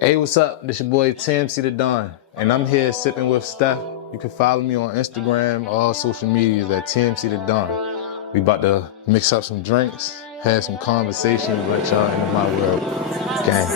Hey, what's up? This your boy TMC the Don, and I'm here sipping with Steph. You can follow me on Instagram, all social medias at TMC the Don. We about to mix up some drinks, have some conversations, let y'all into my world. Gang.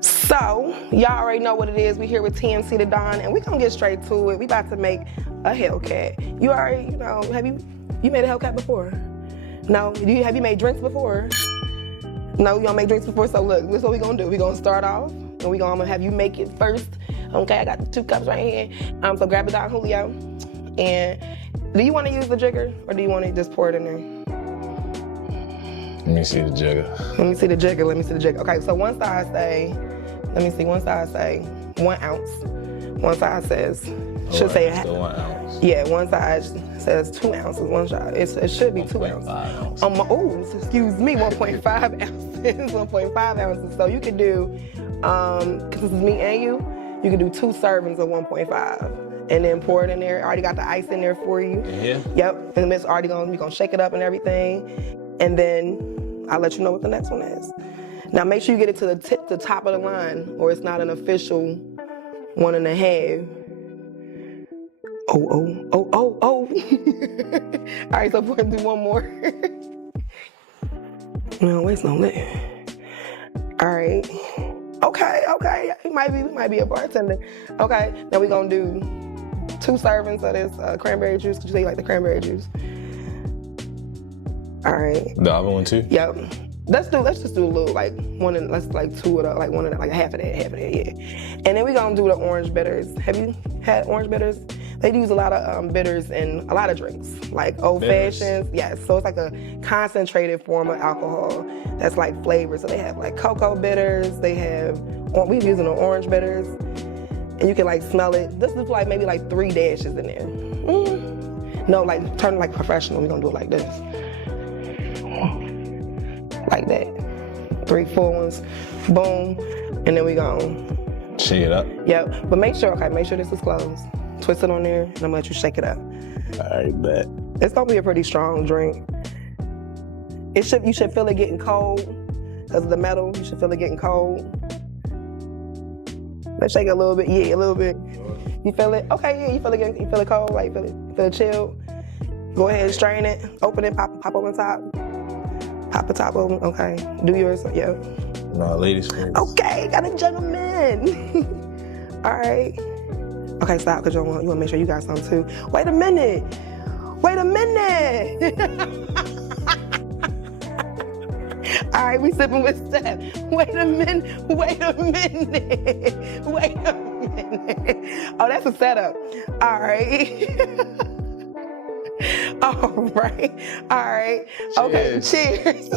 So, y'all already know what it is. We here with TMC the Don, and we gonna get straight to it. We about to make a Hellcat. You already, have you made a Hellcat before? No? Have you made drinks before? No, you don't make drinks before? So look, this is what we gonna do. We gonna start off, and I'm gonna have you make it first. Okay, I got the 2 cups right here. So grab the Don Julio. And do you wanna use the jigger, or do you wanna just pour it in there? Let me see the jigger. Let me see the jigger. Okay, so one side say 1 ounce. One side says, should say half. 1 ounce. Yeah, one side says 2 ounces, one shot. It should be 2 ounces. Excuse me, 1.5 ounces, 1.5 ounces. So you could do, because this is me and you could do 2 servings of 1.5 and then pour it in there. I already got the ice in there for you. Yeah. Yep, and it's already you're gonna shake it up and everything. And then I'll let you know what the next one is. Now make sure you get it to the top of the line, or it's not an official 1.5. Oh. All right, so we're gonna do one more. No, waste no minute. All right. Okay. We might be a bartender. Okay, now we're gonna do 2 servings of this cranberry juice. Cause you say you like the cranberry juice. All right. The other one too? Yep. Let's just do a little, like 2 of the, like one of the, like half of that, yeah. And then we're gonna do the orange bitters. Have you had orange bitters? They use a lot of bitters in a lot of drinks, like old fashions. Yes, so it's like a concentrated form of alcohol that's like flavored. So they have like cocoa bitters, we're using the orange bitters, and you can like smell it. This is like maybe like 3 dashes in there. No, like turn it like professional. We're gonna do it like this. Like that. 3 full ones. Boom. And then we gonna shake it up. Yep. But make sure this is closed. Twist it on there, and I'm gonna let you shake it up. Alright, bet. It's gonna be a pretty strong drink. You should feel it getting cold. Because of the metal, you should feel it getting cold. Let's shake it a little bit. Yeah, a little bit. You feel it? Okay, yeah, you feel it cold, like feel it chilled. Go ahead and strain it. Open it, pop open top. Pop the top open, okay. Do yours, yeah. No, ladies first. Okay, got a gentleman. All right. Okay, stop, because you want to make sure you got some too. Wait a minute. All right, we sipping with Steph. Wait a minute. Oh, that's a setup. All right. All right. Okay, cheers.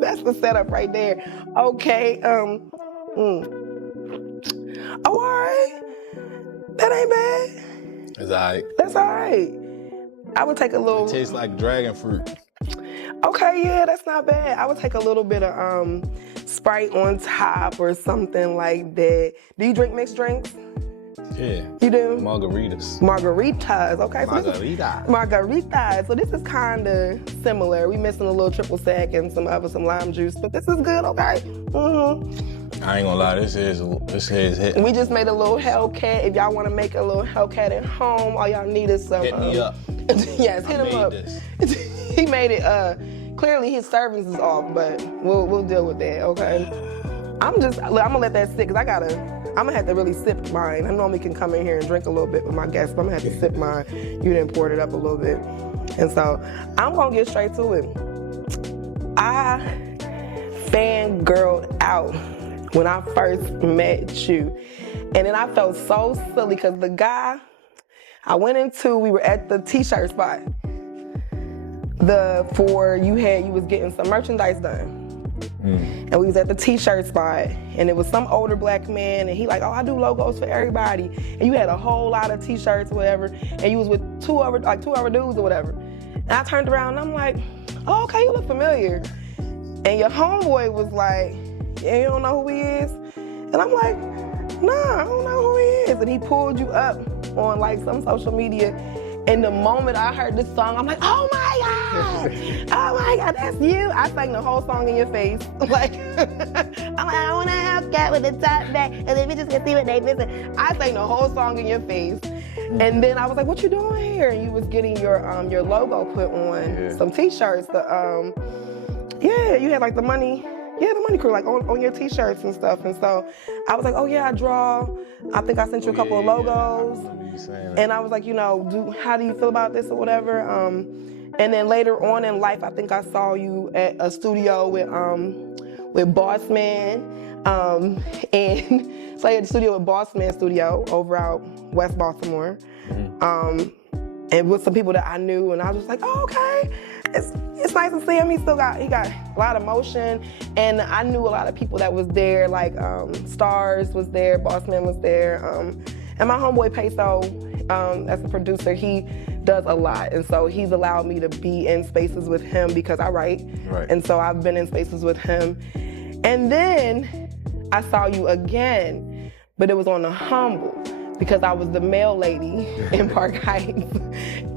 That's the setup right there. Okay, Oh, all right. That ain't bad. It's all right. That's all right. I would take a little. It tastes like dragon fruit. Okay, yeah, that's not bad. I would take a little bit of Sprite on top or something like that. Do you drink mixed drinks? Yeah. You do? Margaritas. Okay. Margaritas. So this is kind of similar. We missing a little triple sec and some lime juice, but this is good, okay? I ain't gonna lie, this is hitting. We just made a little Hellcat. If y'all want to make a little Hellcat at home, all y'all need is some. Hit me up. Yes, hit him up. He made it. Clearly his servings is off, but we'll deal with that, okay? I'm gonna let that sit, because I'm gonna have to really sip mine. I normally can come in here and drink a little bit with my guests, but I'm gonna have to sip mine. You done poured it up a little bit. And so I'm gonna get straight to it. I fangirled out when I first met you. And then I felt so silly, because the guy we were at the t-shirt spot. You was getting some merchandise done. And we was at the t-shirt spot, and it was some older black man, and he like, oh, I do logos for everybody. And you had a whole lot of t-shirts or whatever, and you was with 2 other dudes or whatever. And I turned around and I'm like, oh, okay, you look familiar. And your homeboy was like, yeah, you don't know who he is? And I'm like, nah, I don't know who he is. And he pulled you up on like some social media. And the moment I heard this song, I'm like, oh my God, oh my God, that's you. I sang the whole song in your face. Like, I'm like, I want a Hellcat with a top back, and then bitches can see what they missing. I sang the whole song in your face. And then I was like, what you doing here? And you was getting your logo put on some t-shirts. You had like the money crew, like on your t-shirts and stuff. And so I was like, oh yeah, I draw. I think I sent you a couple of logos. And I was like, how do you feel about this or whatever? And then later on in life, I think I saw you at a studio with Boss Man. And so I had a studio with Boss Man Studio over out West Baltimore. And with some people that I knew, and I was just like, oh, okay. It's nice to see him. He got a lot of motion, and I knew a lot of people that was there, like Stars was there, Bossman was there, and my homeboy Peso, as a producer, he does a lot, and so he's allowed me to be in spaces with him because I write, and so I've been in spaces with him, and then I saw you again, but it was on the humble. Because I was the mail lady in Park Heights.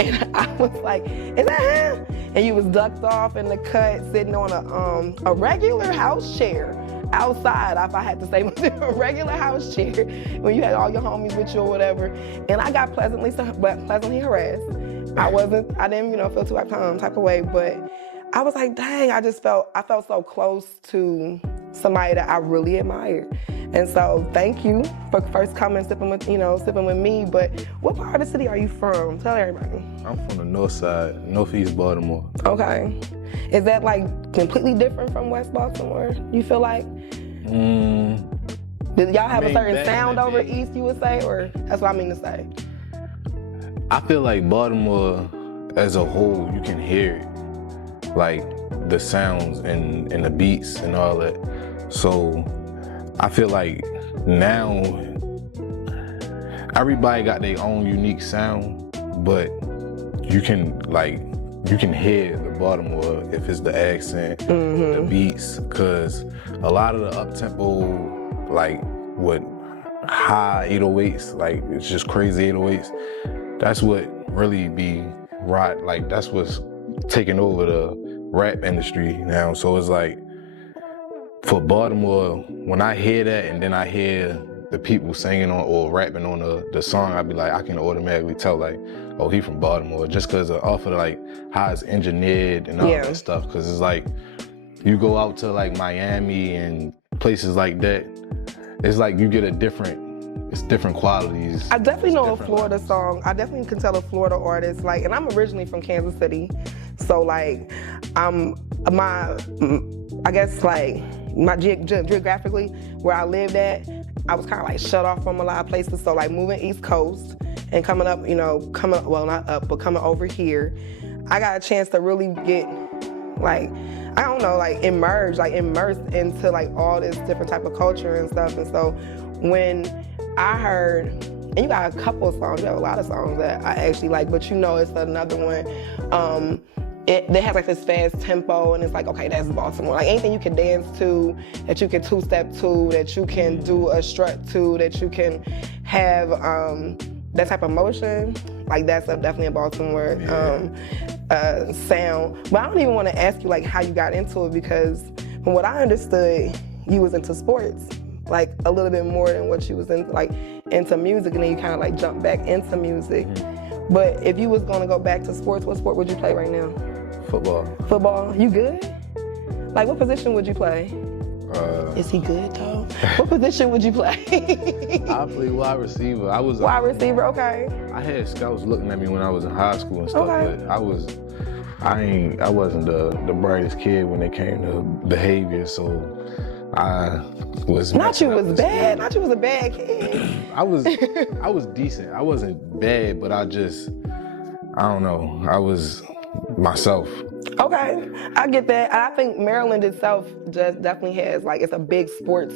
And I was like, is that him? And you was ducked off in the cut, sitting on a regular house chair outside, if I had to say, a regular house chair, when you had all your homies with you or whatever. And I got pleasantly harassed. I didn't, feel too type of way, but I was like, dang, I felt so close to somebody that I really admired. And so thank you for first coming, sipping with me. But what part of the city are you from? Tell everybody. I'm from the north side, northeast Baltimore. Okay. Is that like completely different from West Baltimore, you feel like? Did y'all have a certain sound over east, you would say? Or that's what I mean to say. I feel like Baltimore as a whole, you can hear it. Like the sounds and the beats and all that. So I feel like now everybody got their own unique sound, but you can hear the Baltimore if it's the accent, the beats, because a lot of the up-tempo, like with high 808s, like it's just crazy 808s, that's what really be right, like that's what's taking over the rap industry now. So it's like, for Baltimore, when I hear that and then I hear the people singing on or rapping on the song, I be like, I can automatically tell like, oh, he from Baltimore, just because off of like how it's engineered and all that stuff. Because it's like, you go out to like Miami and places like that, it's like you get it's different qualities. I definitely know a Florida song. I definitely can tell a Florida artist, like, and I'm originally from Kansas City. So like, geographically, where I lived at, I was kind of like shut off from a lot of places. So like moving East Coast and coming up, coming over here, I got a chance to really get like, I don't know, like immersed into like all this different type of culture and stuff. And so when I heard, and you got a couple of songs, you have a lot of songs that I actually like, but it's another one. They have like this fast tempo, and it's like, okay, that's Baltimore. Like anything you can dance to, that you can two-step to, that you can do a strut to, that you can have that type of motion, like that's definitely a Baltimore sound. But I don't even want to ask you like how you got into it, because from what I understood, you was into sports, like a little bit more than what you was into music, and then you kind of like jumped back into music. But if you was gonna go back to sports, what sport would you play right now? Football. Football? You good? Like what position would you play? Is he good though? What position would you play? I play wide receiver. Wide receiver, okay. I had scouts looking at me when I was in high school and stuff, but I wasn't the brightest kid when it came to behavior, so I was Not you was bad. Not you was a bad kid. I was decent. I wasn't bad, but I don't know. I was myself. Okay, I get that. I think Maryland itself just definitely has, like, it's a big sports,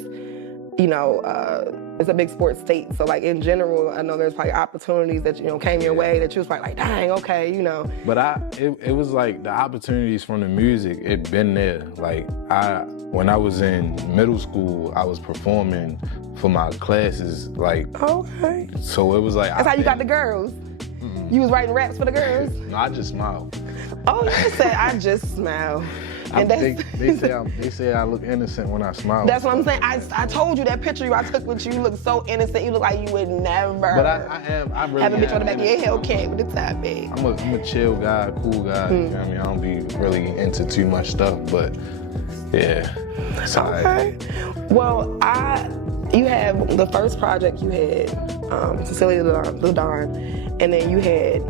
it's a big sports state. So like in general, I know there's probably opportunities that, you know, came your way that you was probably like, dang, okay, you know. But it was like the opportunities from the music, it been there. Like when I was in middle school, I was performing for my classes, like. Okay. So it was like. That's how you got the girls. You was writing raps for the girls? No, I just smiled. Oh, you said I just smile. And they say I look innocent when I smile. That's what I'm saying. I told you that picture I took with you look so innocent. You look like you would never. But I really have a bitch on the back of your Hellcat with the top bag. I'm a chill guy, cool guy. You know what I mean? I don't be really into too much stuff, but yeah. That's okay. Well, you had the first project you had, Julio the Don, and then you had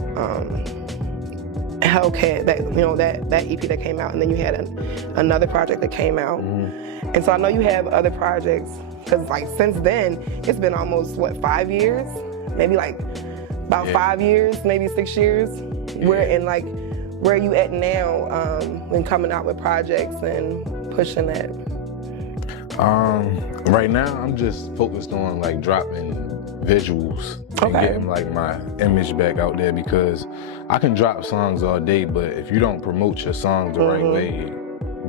Hellcat, that EP that came out, and then you had another project that came out. And so I know you have other projects, because like since then, it's been almost, what, 5 years? Maybe like about 5 years, maybe 6 years. Yeah. Where are you at now when coming out with projects and pushing that? Right now, I'm just focused on like dropping visuals and getting like my image back out there, because I can drop songs all day, but if you don't promote your songs the right way,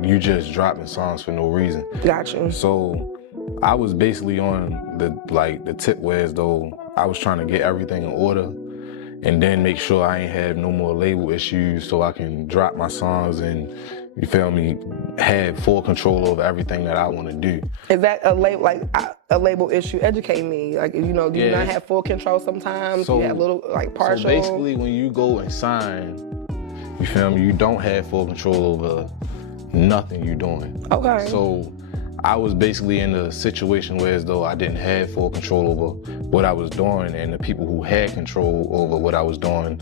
you just dropping songs for no reason. Gotcha. So I was basically on the tip where as though I was trying to get everything in order and then make sure I ain't have no more label issues so I can drop my songs and, you feel me, have full control over everything that I want to do. Is that a label issue? Educate me. Like, you know, do you not have full control sometimes? So, you have little, like, partial? So basically, when you go and sign, you feel me, you don't have full control over nothing you're doing. Okay. So I was basically in a situation where as though I didn't have full control over what I was doing, and the people who had control over what I was doing,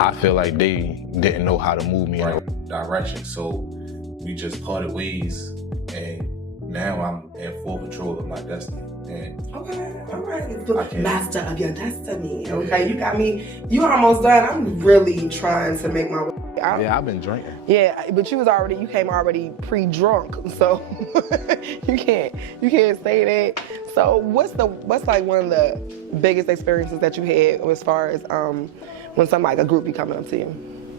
I feel like they didn't know how to move me in the right direction. So we just parted ways, and now I'm in full control of my destiny. And okay, all right. Master of your destiny. Okay, you got me. You almost done. I'm really trying to make my way out. Yeah, I've been drinking. Yeah, but you came already pre-drunk, so you can't say that. So what's like one of the biggest experiences that you had as far as when somebody, like a group, be coming up to you?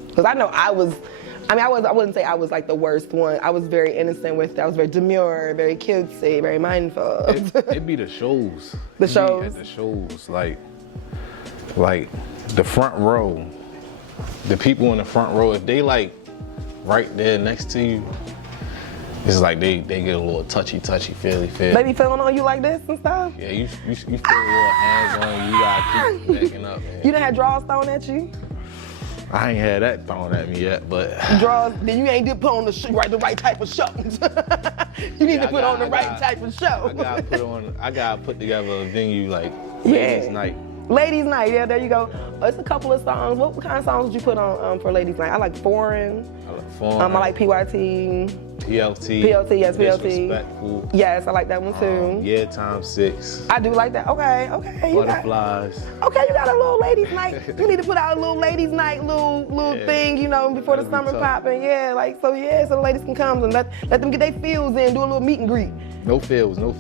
Because I know I wouldn't say I was like the worst one. I was very innocent with it. I was very demure, very cutesy, very mindful. It'd be the shows. The shows? At the shows, like the front row. The people in the front row, if they like right there next to you, it's like they get a little touchy, feely. They be feeling on you like this and stuff? Yeah, you feel a little hands on you. You gotta keep backing up, man. You done had draws thrown at you? I ain't had that thrown at me yet, but draws. Then you ain't did put on the right type of show. You need to put on the right type of show. I gotta put together a venue like Ladies Night. Ladies Night, yeah, there you go. It's a couple of songs. What kind of songs did you put on for Ladies Night? I like Foreign. I like Foreign. I like PYT. PLT. PLT, yes, PLT. Disrespectful. Yes, I like that one too. Yeah, times 6. I do like that. Okay. Butterflies. You got a little ladies night. You need to put out a little ladies night, little thing, you know, before the summer popping. Yeah, so the ladies can come and let them get their feels in. Do a little meet and greet. No feels. Do a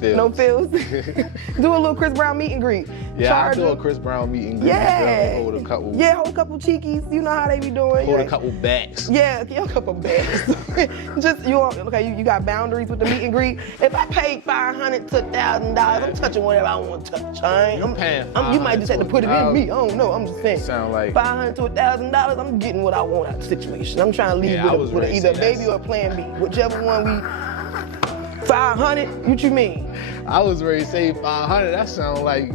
little Chris Brown meet and greet. Yeah, I do a Chris Brown meet and greet. Yeah. Hold a couple. Yeah, hold a couple cheekies. You know how they be doing. Hold a couple backs. Yeah, a couple backs. You got boundaries with the meet and greet. If I paid $500 to $1,000, I'm touching whatever I want to touch. You might just have to put it in me. I don't know. I'm just saying. Sound like $500 to $1,000. I'm getting what I want out of the situation. I'm trying to leave with either a baby or a plan B, whichever one we. 500. What you mean? I was ready to say 500. That sounds like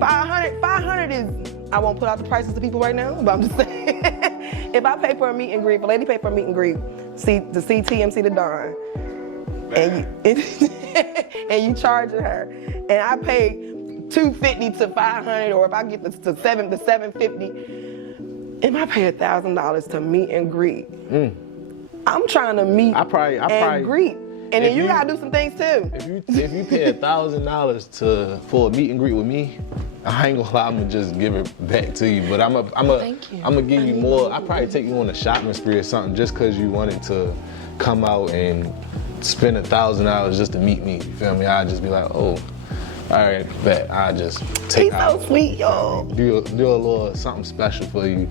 500 is. I won't put out the prices to people right now, but I'm just saying. If I pay for a meet and greet, if a lady pay for a meet and greet, see TMC the Don, and you charging her, and I pay $250 to $500, or if I get to $750, if I pay $1,000 to meet and greet, I'm trying to meet and greet. And then you gotta do some things too. If you pay $1,000 for a meet and greet with me, I ain't gonna lie, I'm gonna just give it back to you. But I'm gonna give you more. I probably take you on a shopping spree or something just cause you wanted to come out and spend $1,000 just to meet me. You feel me? I'd just be like, oh, All right, bet I just take He's out. so sweet, y'all. Do a little something special for you,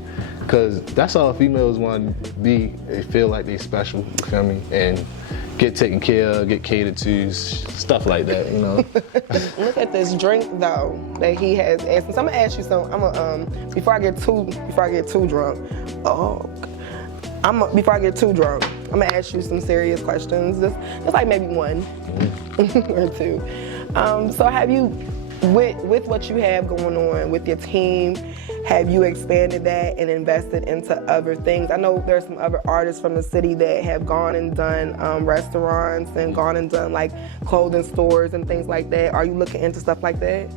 cause that's all females want to be. They feel like they special, you feel me, and get taken care of, get catered to, stuff like that, you know. Look at this drink though that he has asked me. So I'm gonna ask you some. I'm gonna before I get too drunk. Before I get too drunk, I'm gonna ask you some serious questions. Just like maybe one or two. So have you, with what you have going on with your team, have you expanded that and invested into other things? I know there's some other artists from the city that have gone and done restaurants and gone and done like clothing stores and things like that. Are you looking into stuff like that?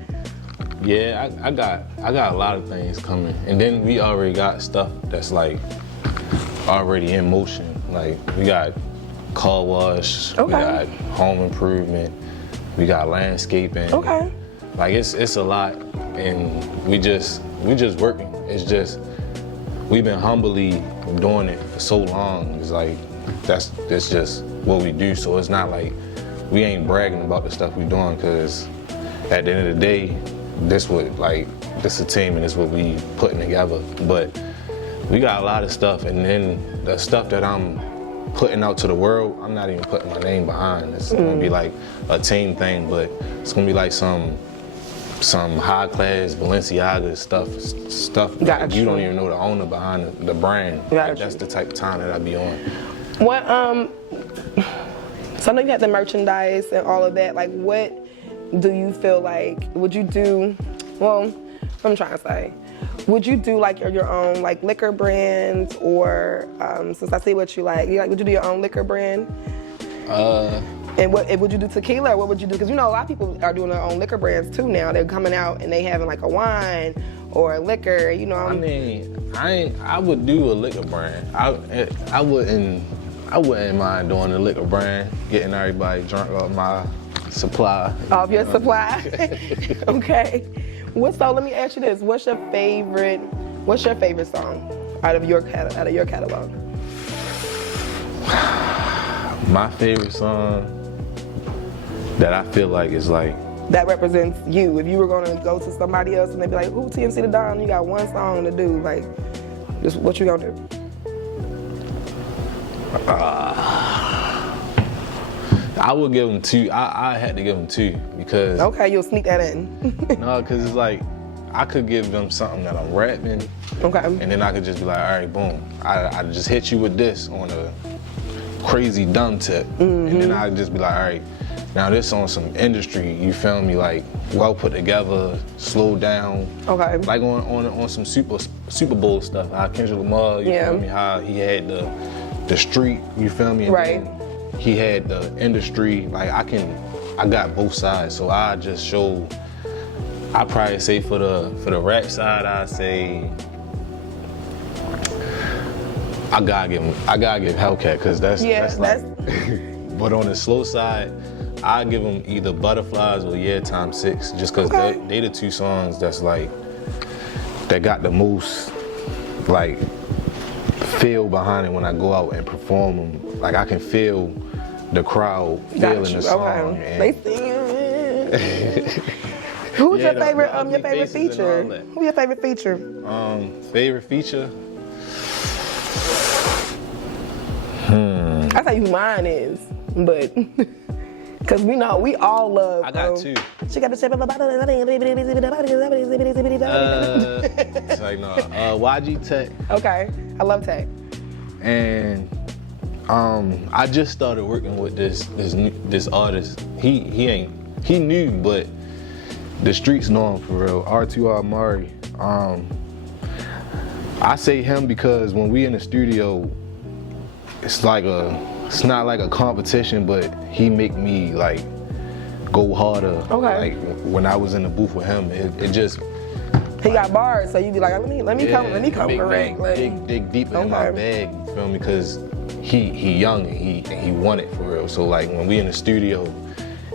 Yeah, I got a lot of things coming, and then we already got stuff that's like already in motion. Like we got car wash, we got home improvement, we got landscaping. Okay. Like it's a lot, and we just working. It's just we've been humbly doing it for so long. It's like that's just what we do. So it's not like we ain't bragging about the stuff we doing, because at the end of the day, this a team and this what we putting together. But we got a lot of stuff, and then the stuff that I'm putting out to the world, I'm not even putting my name behind. It's gonna be like a team thing, but it's gonna be like some high class Balenciaga stuff that you don't even know the owner behind the brand. Like, that's the type of time that I be on. What so I know you have the merchandise and all of that. Like, what do you feel like would you do? Well, what I'm trying to say, would you do like your own like liquor brands, or since I see what you like, would you do your own liquor brand? And what would you do tequila, or what would you do? Because you know a lot of people are doing their own liquor brands too now. They're coming out and they having like a wine or a liquor. You know. I would do a liquor brand. I wouldn't mind doing a liquor brand, getting everybody drunk off my supply. Off your supply. Okay. So let me ask you this: What's your favorite song out of your catalog? My favorite song that I feel like is like that represents you. If you were gonna go to somebody else and they'd be like, "Who TMC the Don?" You got one song to do. Like, just what you gonna do? I would give them two. I had to give them two because. Okay, you'll sneak that in. No, because it's like I could give them something that I'm rapping. Okay. And then I could just be like, all right, boom. I just hit you with this on a crazy dumb tip. And then I'd just be like, all right, now this on some industry, you feel me, like well put together, slow down. Okay. Like on some Super Bowl stuff, how Kendrick Lamar, you feel me, how he had the street, you feel me? And right. He had the industry, like I got both sides, so I just show. I probably say for the rap side, I say I gotta give Hellcat, cause that's like. But on the slow side, I give them either Butterflies or Yeah X6, just cause they the two songs that's like that got the most like feel behind it when I go out and perform them. Like I can feel the crowd feeling the song. They sing. Who's your favorite? Your favorite feature? Who's your favorite feature? Favorite feature? I tell you who mine is, but because we all love. I got two. She got the shape of a bottle. It's like no. YG Tech. Okay, I love Tech. And I just started working with this artist. He knew, but the streets know him for real. R2R Mari. I say him because when we in the studio, it's not like a competition, but he make me like go harder. Okay. Like when I was in the booth with him, it just. He got bars, so you be like, let me come correct. Dig deeper in my bag, you feel me? Because he young and he want it for real. So like when we in the studio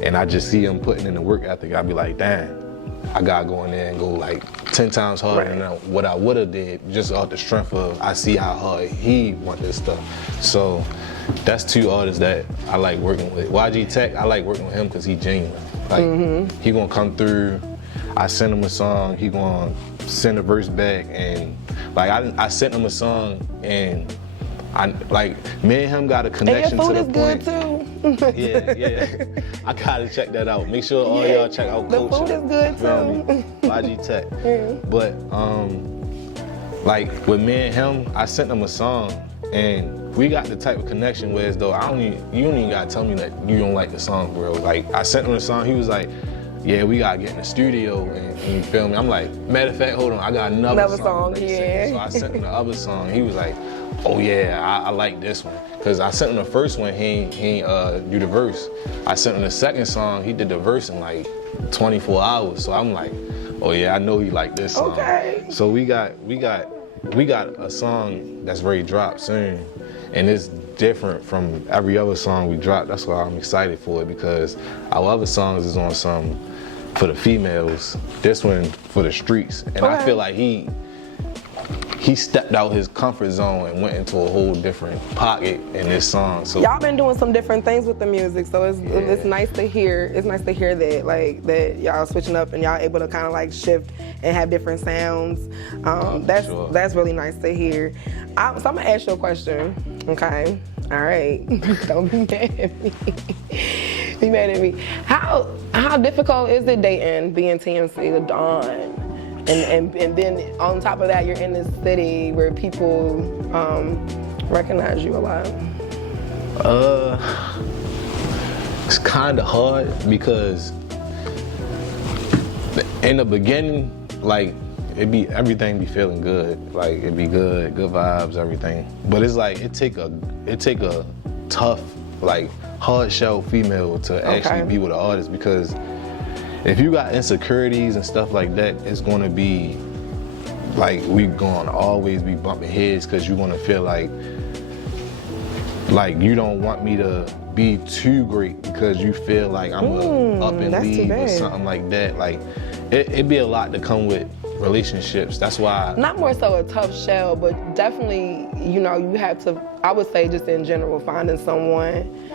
and I just see him putting in the work ethic, I be like, damn, I gotta go in there and go like 10 times harder than what I would have did, just off the strength of I see how hard he want this stuff. So That's two artists that I like working with. YG Tech, I like working with him because he genuine. Like, he gonna come through, I send him a song, he gonna send a verse back, and like I sent him a song, and me and him got a connection to the point. And your food is good too. Yeah. I gotta check that out. Make sure all y'all check out The Culture. food is good too. YG Tech. But like with me and him, I sent him a song, and we got the type of connection where as though you don't even gotta tell me that you don't like the song, bro. Like I sent him the song, he was like, yeah, we gotta get in the studio, and you feel me? I'm like, matter of fact, hold on, I got another song. So I sent him the other song. He was like, oh yeah, I like this one. Cause I sent him the first one, he ain't do the verse. I sent him the second song, he did the verse in like 24 hours. So I'm like, oh yeah, I know he like this song. Okay. So we got a song that's ready to drop soon, and it's different from every other song we dropped. That's why I'm excited for it, because our other songs is on some for the females. This one for the streets, and I feel like he stepped out his comfort zone and went into a whole different pocket in this song. So y'all been doing some different things with the music, so it's nice to hear. It's nice to hear that, like, that y'all switching up and y'all able to kind of like shift and have different sounds. That's really nice to hear. So I'm gonna ask you a question, okay? All right, don't be mad at me. Be mad at me. How difficult is it dating, being TMC the Don? And then on top of that, you're in this city where people recognize you a lot. It's kind of hard because in the beginning, like everything be feeling good, like it'd be good vibes, everything. But it's like it take a tough, like hard shell female to actually be with an artist, because if you got insecurities and stuff like that, it's gonna be like we gonna always be bumping heads, because you're gonna feel like you don't want me to be too great because you feel like I'm up and leave or something like that. Like it'd be a lot to come with relationships. That's why. Not more so a tough shell, but definitely, you have to, I would say just in general, finding someone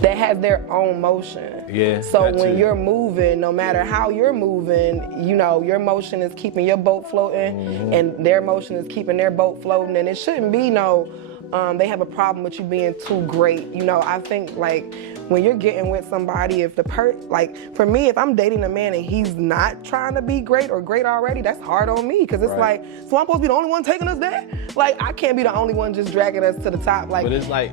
that has their own motion. Yeah. So when you're moving, no matter how you're moving, your motion is keeping your boat floating, and their motion is keeping their boat floating, and it shouldn't be they have a problem with you being too great. I think like when you're getting with somebody, if for me, if I'm dating a man and he's not trying to be great or great already, that's hard on me, because it's like, so I'm supposed to be the only one taking us there? Like, I can't be the only one just dragging us to the top. Like, but it's like,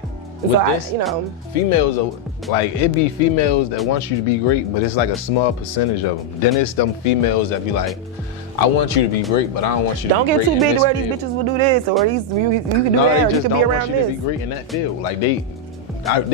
females are like, it be females that want you to be great, but it's like a small percentage of them. Then it's them females that be like, I want you to be great, but I don't want you to be great. Don't get too big to where these bitches will do this, or you can do that, or you can be around this. They just don't want you to be great in that field. Like they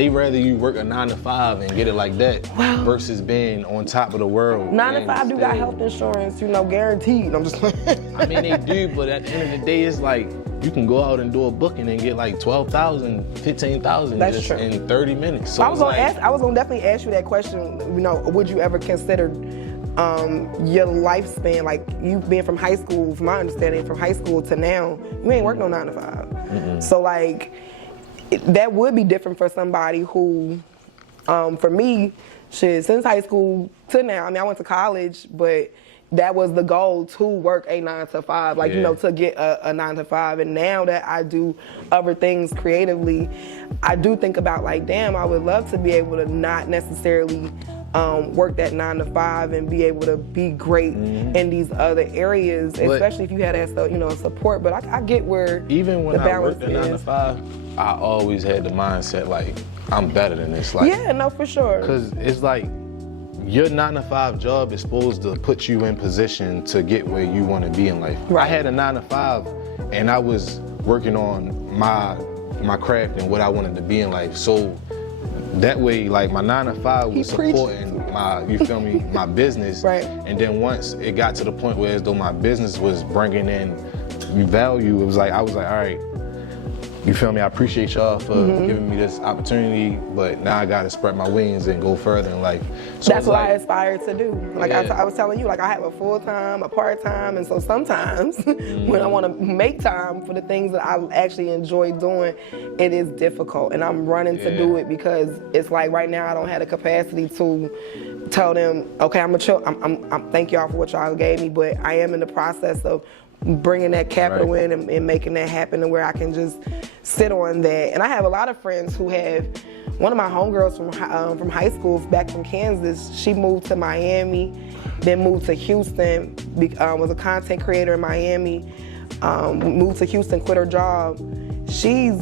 rather you work a 9 to 5 and get it like that, versus being on top of the world. 9 to 5 do got health insurance, guaranteed. I'm just I mean, they do, but at the end of the day, it's like, you can go out and do a booking and get like 12,000, 15,000 just in 30 minutes. So I was gonna definitely ask you that question. Would you ever consider your lifespan, like you being from high school? From my understanding, from high school to now, you ain't worked no 9 to 5. So like, that would be different for somebody who, for me, since high school to now. I mean, I went to college, but that was the goal, to work a 9 to 5, like, to get a 9 to 5. And now that I do other things creatively, I do think about like, damn, I would love to be able to not necessarily work that 9 to 5 and be able to be great in these other areas, especially if you had that support. But I get where even when I worked a 9 to 5, I always had the mindset like, I'm better than this. Like, yeah, no, for sure. Because it's like, your 9 to 5 job is supposed to put you in position to get where you want to be in life. I had a 9 to 5, and I was working on my craft and what I wanted to be in life. So that way, like, my 9 to 5 was supporting my business. And then once it got to the point where as though my business was bringing in value, I was like, all right, you feel me? I appreciate y'all for giving me this opportunity, but now I gotta spread my wings and go further in life. So that's what I aspire to do. Like I was telling you, like I have a full-time, a part-time, and so sometimes when I want to make time for the things that I actually enjoy doing, it is difficult, and I'm running to do it because it's like right now I don't have the capacity to tell them, okay, I'm thank y'all for what y'all gave me, but I am in the process of bringing that capital in and making that happen to where I can just sit on that. And I have a lot of friends who have, one of my homegirls from high school, back from Kansas, she moved to Miami, then moved to Houston, was a content creator in Miami, moved to Houston, quit her job. She's,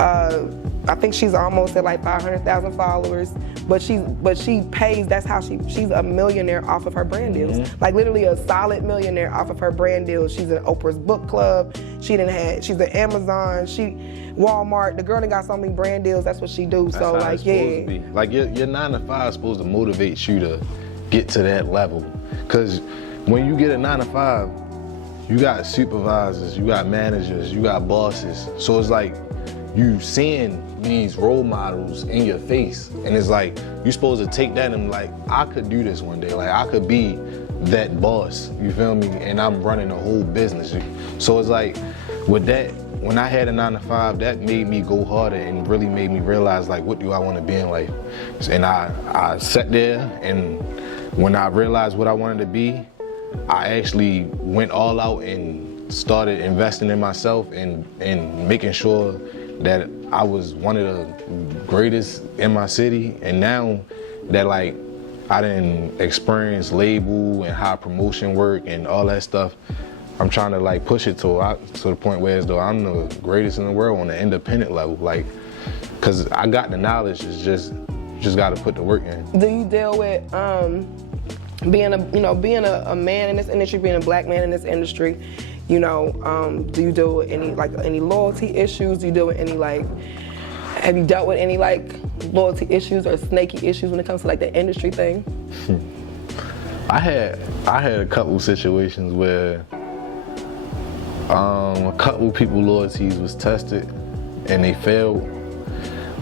I think she's almost at like 500,000 followers, but she pays, that's how she's a millionaire off of her brand deals. Like literally a solid millionaire off of her brand deals. She's in Oprah's book club, she's at Amazon, Walmart, the girl that got so many brand deals, that's what she do. That's so like, yeah. Like your 9 to 5 is supposed to motivate you to get to that level. Cause when you get a 9 to 5, you got supervisors, you got managers, you got bosses. So it's like, you seeing these role models in your face, and it's like you're supposed to take that and like, I could do this one day, like I could be that boss, you feel me, and I'm running a whole business. So it's like with that, when I had a 9 to 5, that made me go harder and really made me realize like, what do I want to be in life? And I sat there, and when I realized what I wanted to be, I actually went all out and started investing in myself and making sure that I was one of the greatest in my city. And now that like I didn't experience label and high promotion work and all that stuff, I'm trying to like push it to the point where as though I'm the greatest in the world on the independent level. Like, cause I got the knowledge, it's just got to put the work in. Do you deal with being a man in this industry, being a black man in this industry? You know, do you deal with any loyalty issues? Do you deal with any have you dealt with any loyalty issues or snaky issues when it comes to like the industry thing? I had a couple situations where a couple people loyalties was tested and they failed.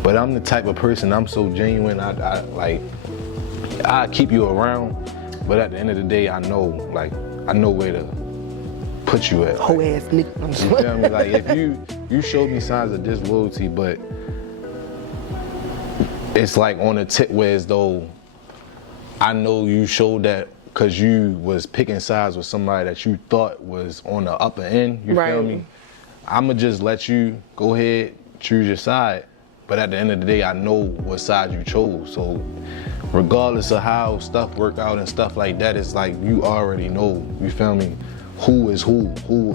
But I'm the type of person, I'm so genuine, I keep you around, but at the end of the day, I know where to put you at. Whole ass nigga. You feel me? Like if you showed me signs of disloyalty, but it's like on a tip where as though I know you showed that because you was picking sides with somebody that you thought was on the upper end, you feel me? I'ma just let you go ahead, choose your side, but at the end of the day, I know what side you chose. So regardless of how stuff work out and stuff like that, it's like you already know, you feel me? Who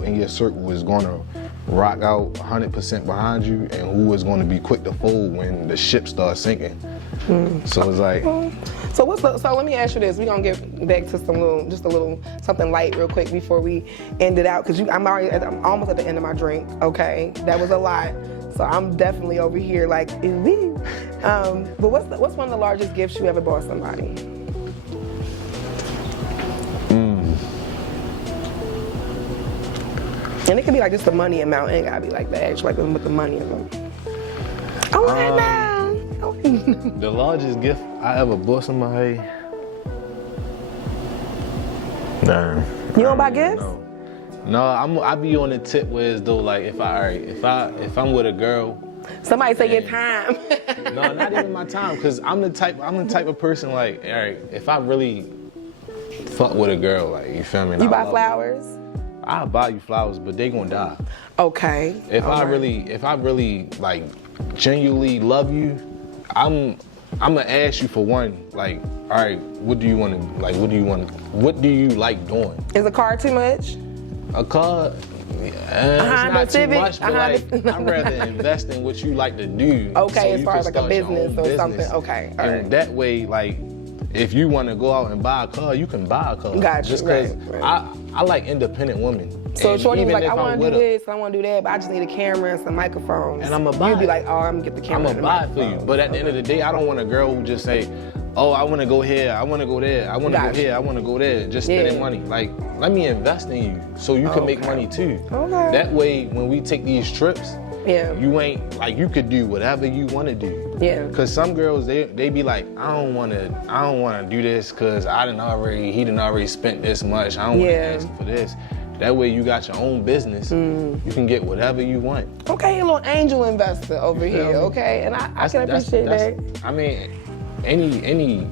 in your circle is gonna rock out 100% behind you, and who is gonna be quick to fold when the ship starts sinking. So it's like. So let me ask you this. We're gonna get back to something light real quick before we end it out, because I'm almost at the end of my drink. Okay, that was a lot. So I'm definitely over here like, but what's one of the largest gifts you ever bought somebody? And it could be like just the money amount. It ain't gotta be like the actual, like with the money amount. I want it now. The largest gift I ever bought somebody. Nah. You don't buy gifts? No, I be on the tip where as though like if I'm with a girl. Somebody say your time. No, not even my time, cause I'm the type of person like, all right, if I really fuck with a girl, like, you feel me? You buy flowers? I'll buy you flowers, but they gonna die. Okay. If I really like genuinely love you, I'm gonna ask you for one, like, all right, what do you you like doing? Is a car too much? A car, it's not too much, but like, I'd rather invest in what you like to do. Okay, so as far as like a business or something. Okay, all right. And that way, like, if you want to go out and buy a car, you can buy a car. Gotcha. Just because I like independent women. So shorty was like, I want to do this, I want to do that, but I just need a camera and some microphones. And I'm going to buy it. You'd be like, oh, I'm going to get the camera. I'm going to buy it for you. But at the end of the day, I don't want a girl who just say, oh, I want to go here, I want to go there, I want to go here, I want to go there, just spending money. Like, let me invest in you so you can make money too. Okay. That way, when we take these trips, Yeah. You ain't, like, you could do whatever you want to do. Yeah. Cause some girls, they be like, I don't wanna do this cause he done already spent this much. I don't wanna ask for this. That way you got your own business. You can get whatever you want. Okay, a little angel investor over here, okay? And I can appreciate that. I mean, any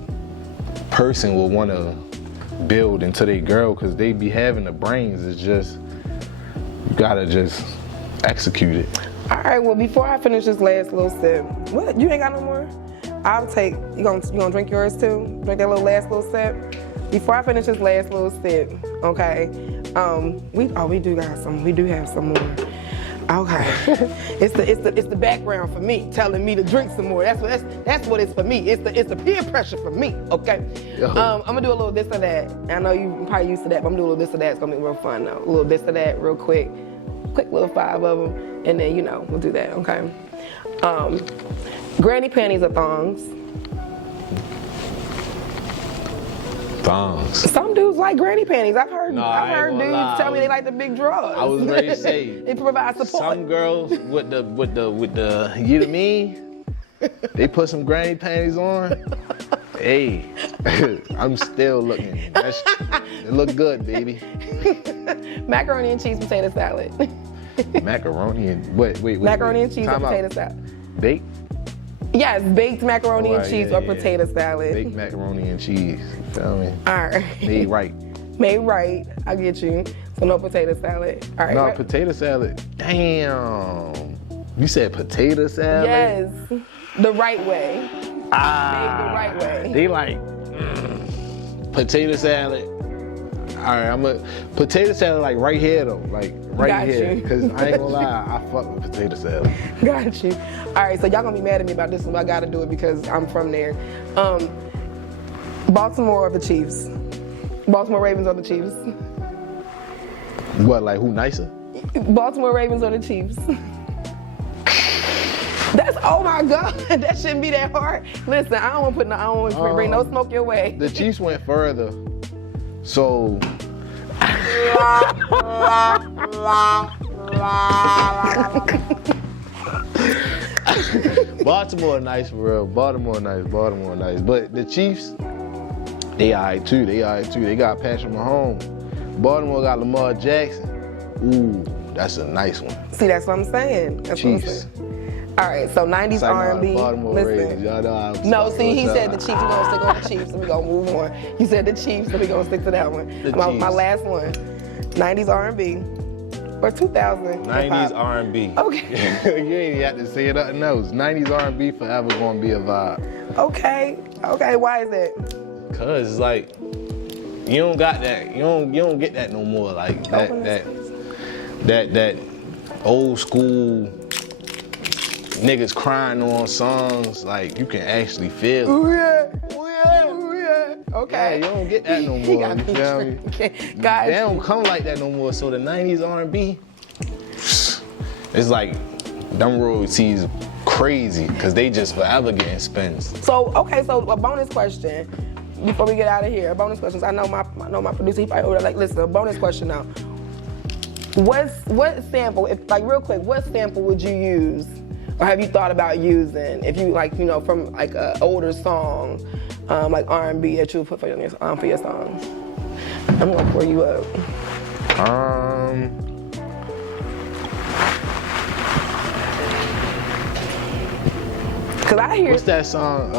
person will wanna build into their girl cause they be having the brains. It's just, you gotta just execute it. All right, well, before I finish this last little sip, what, you ain't got no more? I'll take, you gonna drink yours too? Drink that last little sip? Before I finish this last little sip, okay, we do have some more. Okay, it's the background for me, telling me to drink some more. That's what it's for me. It's the peer pressure for me, okay? I'm gonna do a little this or that. I know you probably used to that, but I'm gonna do a little this or that. It's gonna be real fun though. A little this or that real quick little 5 of them, and then, we'll do that, okay? Granny panties or thongs? Thongs. Some dudes like granny panties. I've heard dudes tell me they like the big drawers. I was ready to say. It provides support. Some girls with the you know me, they put some granny panties on. Hey, I'm still looking. It look good, baby. Macaroni and cheese potato salad. Macaroni and wait. Macaroni and cheese or potato salad. Baked? Yes, baked macaroni and cheese or potato salad. Baked macaroni and cheese. You feel me? All right. Made right. Made right. I get you. So no potato salad. All right. No, potato salad. Damn. You said potato salad? Yes. The right way. Made the right way. They like potato salad. All right, potato salad like right here though, like right here. Cause I ain't gonna lie, I fuck with potato salad. Got you. All right, so y'all gonna be mad at me about this one, but I gotta do it because I'm from there. Baltimore or the Chiefs? Baltimore Ravens or the Chiefs? What, like who nicer? Baltimore Ravens or the Chiefs? Oh my God, that shouldn't be that hard. Listen, I don't want to bring no smoke your way. The Chiefs went further, so. Baltimore nice for real. Baltimore nice. But the Chiefs, they alright too. They got Patrick Mahomes. Baltimore got Lamar Jackson. Ooh, that's a nice one. See, that's what I'm saying. Chiefs. All right, so 90s R&B. Listen. No, see, he said the Chiefs. We're gonna stick on the Chiefs, and we're gonna move on. You said the Chiefs, so we're gonna stick to that one. My last one. 90s R&B or 2000. 90s R&B. Okay. You ain't even have to say nothing else. 90s R&B forever gonna be a vibe. Okay. Why is that? Cause it's like you don't got that. You don't get that no more. Like that old school. Niggas crying on songs, like you can actually feel it. Ooh yeah. Okay. Yeah, you don't get that no more. You feel me? Guys, they don't come like that no more. So the 90s R&B, it's like them royalties crazy because they just forever getting spins. So a bonus question before we get out of here. A bonus question. I know my producer. He probably over there like, listen. A bonus question now. What sample? Real quick, what sample would you use? Or have you thought about using, if you from like an older song, like R&B that you would put for your song? I'm gonna pour you up. Cause I hear. What's that song?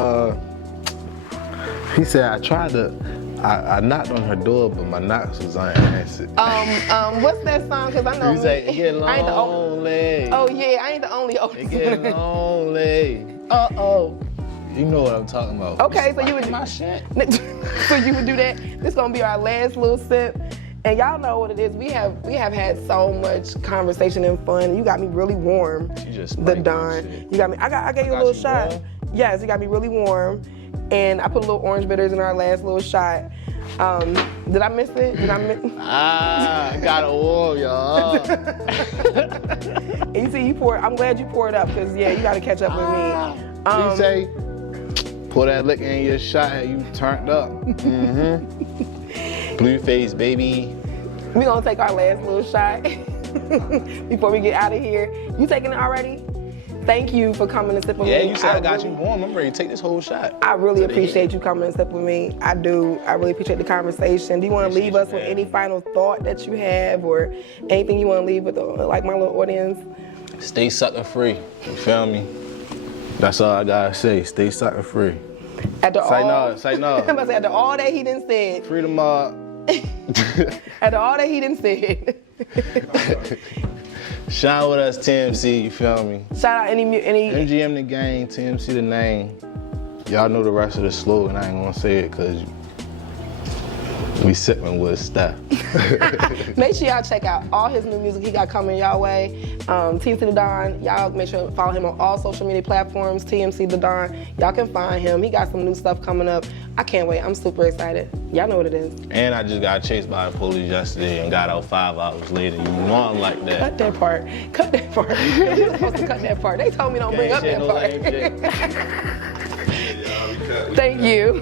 He said I knocked on her door, but my knocks was unanswered. What's that song? Cause I know. You say it get lonely. Oh yeah, I ain't the only It get lonely. You know what I'm talking about. Okay, so you would my shit. So you would do that. This gonna be our last little sip, and y'all know what it is. We have had so much conversation and fun. You got me really warm. She just the Don. You got me. I gave you a little shot. Warm? Yes, you got me really warm. And I put a little orange bitters in our last little shot. Did I miss it? I got a warm, y'all. And you see, I'm glad you poured up, because you got to catch up with me. You say, pour that liquor in your shot, you turned up. Mm-hmm. Blue face, baby. We're going to take our last little shot. before we get out of here. You taking it already? Thank you for coming and sipping with me. Yeah, you said I got you warm. I'm ready to take this whole shot. I really appreciate you coming and sipping with me. I do. I really appreciate the conversation. Do you want to leave us with any final thought that you have or anything you want to leave with like my little audience? Stay sucker free. You feel me? That's all I gotta say. Stay sucker free. After Say no. I'm about to say, after all that he done said. Freedom up. After all that he done said. Shine with us, TMC, you feel me? Shout out any MGM the gang, TMC the name. Y'all know the rest of the slogan. I ain't gonna say it because we sipping with stuff. Make sure y'all check out all his new music he got coming y'all way. TMC the Don, y'all make sure to follow him on all social media platforms, TMC the Don. Y'all can find him. He got some new stuff coming up. I can't wait. I'm super excited. Y'all know what it is. And I just got chased by the police yesterday and got out 5 hours later. You know I'm like that. Cut that part. Cut that part. You're supposed to cut that part. They told me don't bring up that part. Thank you.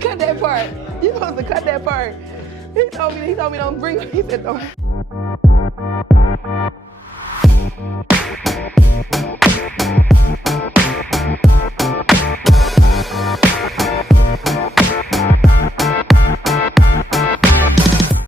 Cut that part. You're supposed to cut that part. He told me don't bring. He said don't.